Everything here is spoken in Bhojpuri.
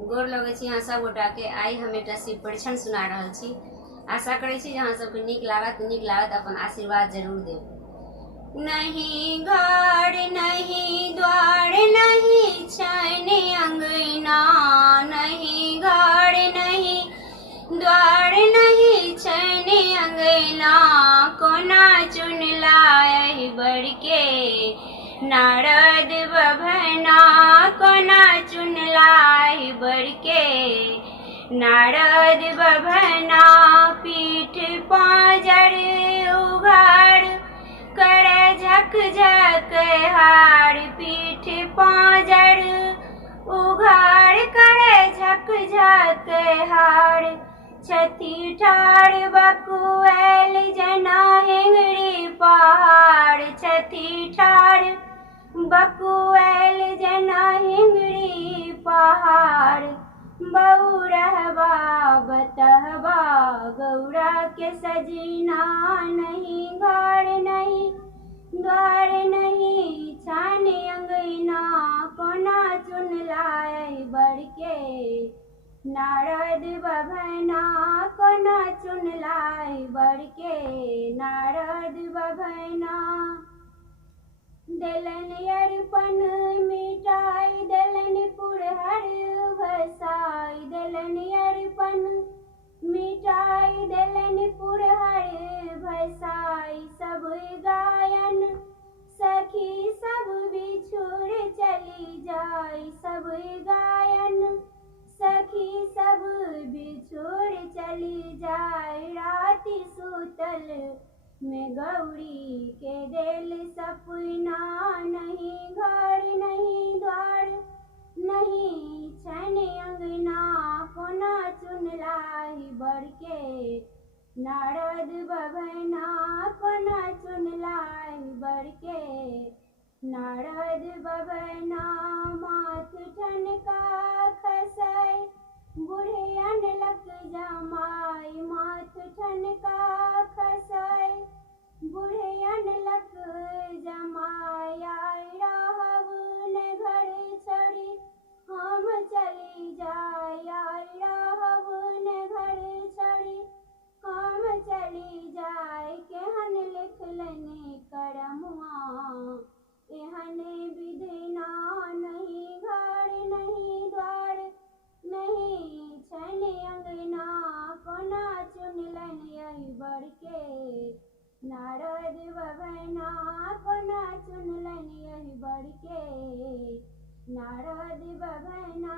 गोर लगे छी अहाँ सब गोटा के। आई हम एक शिव परीक्षण सुना रहल छी। आशा करे छी अहाँ सबके नीक लागत अपन आशीर्वाद जरूर देब। नहीं घर नहीं द्वार नहीं छैन अंगना, नहीं घर नहीं द्वार नहीं छैन अंगना, कोना चुन लाए बर के नारद बभना, कोना चुन लाए बर के नारद बभना। पीठ पाँजर उघाड़ करे झक झक हार, पीठ पाँजर उघाड़ करे झक झक हार। छथी ठाड़ बकुएल जना हेंगड़ी पहाड़, छथी ठाड़ बकुएल जना हेंगड़ी पहाड़। बउरहबा बतहबा गौरा के सजना, नहीं घर नहीं द्वार नहीं छैन अंगना, कोना चुन लाए बर के नारद बभना, कोना चुन लाए बर के नारद बभना। देलन अरपन मिटाई देलन पुरहर भसाई, देलन अरपन मिटाई देलन पुरहर भसाई। सब गायन सखी सब बिछुड़ चली जाई, सब गायन सखी सब बिछुड़ चली जाए। राति सुतल में गौरी के देल सपना, नहीं घर नहीं द्वार नहीं छैन अंगना, कोना चुन लाए बर के नारद बभना, कोना चुन लाए बर के नारद बभना। माथ ठनका खसै बूढ़े अनलक जमाई, माथ ठनका खसै बूढ़े अनलक जमाई। आई रहब ने घर छोड़ी हम चली जाय, आई रहब ने घर छोड़ी हम चली जाय। केहन लिखलनि करमुआ एहन विधिना, नहीं घर नहीं द्वार नहीं छैन अंगना, कोना चुनलनि एहि बर के नारद बभना, कोना चुनलनि एहि बर के नारद बभना।